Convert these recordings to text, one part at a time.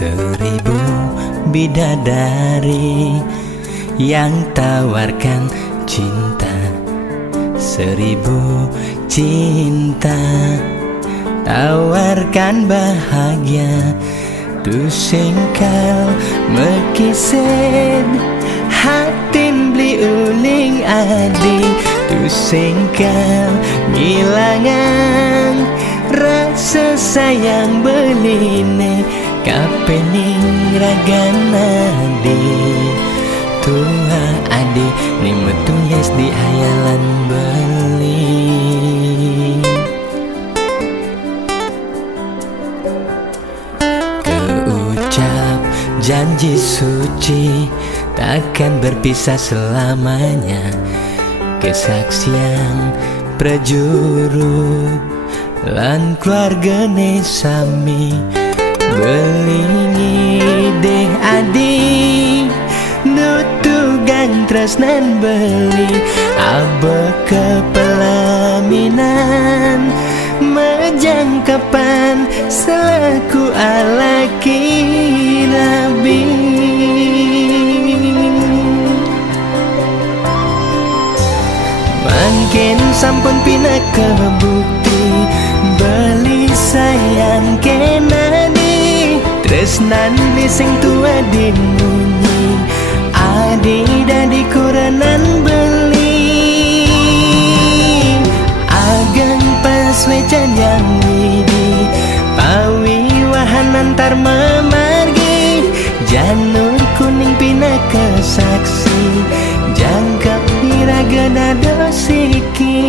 Seribu bidadari yang tawarkan cinta, seribu cinta tawarkan bahagia. Tu singkal mekised hatin beli uling adi, tu singkal ngilangan rasa sayang beline kapening ragana di tua adi ni metulis di hayalan beli. Keucap janji suci takkan berpisah selamanya, kesaksian prajuru lan keluargane sami belingi deh adi nutugang tresnan beli abe kepelaminan majangkapan selaku alaki nabi. Mungkin sampun pina kebukti beli sayang kenadi tresnan bising tua dimunyi adi dadi kuranan beli agang pas wecan yang widi pawi wahan antar memargi janur kuning pina kesaksi jangkap hiragana dosiki.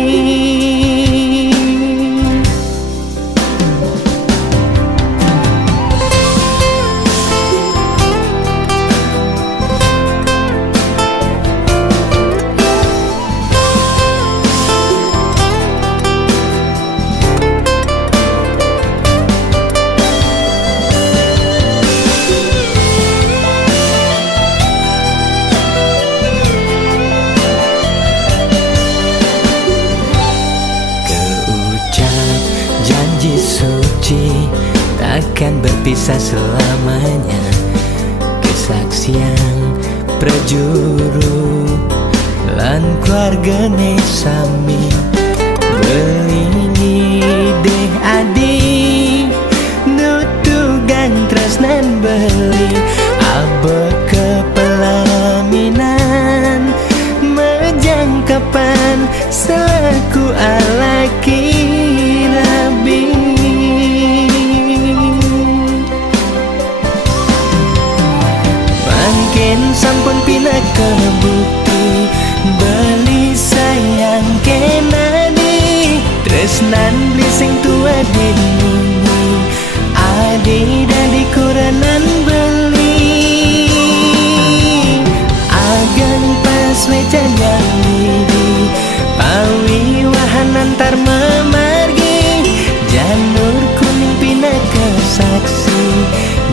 Janji suci takkan berpisah selamanya, kesaksian prajuru lan keluargane sami belingi deh adi nutugang tresnan beli abe kepelaminan majangkapan selaku alaki nabi. Mungkin sampun pina kebukti beli sayang kenadi tresnan bising tua dimunyi adi dadi kuranan beli agang pas wecan yang widi pawi wahan antar memargi janur kuning pina kesaksi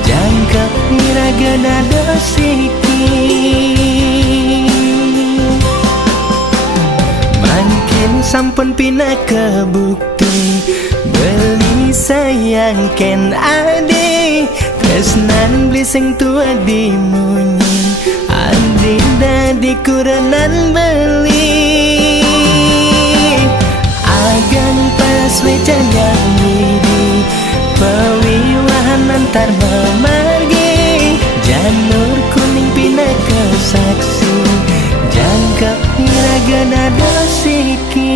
jangkap hiragana dosiki. Mungkin sampun pina kebukti beli sayang ken adi tresnan blising tua dimunyi adi dadi kuranan beli agang pas wecan yang widi pawi wahan antar memargi janur kuning pina kesaksi jangkap hiragana dosiki.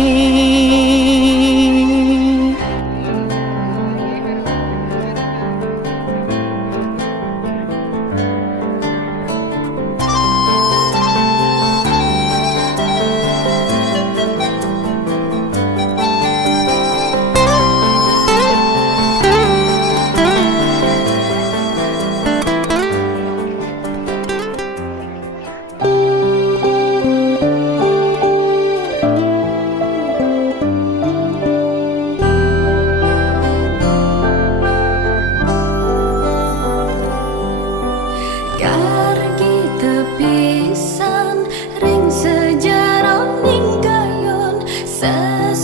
Sesuatu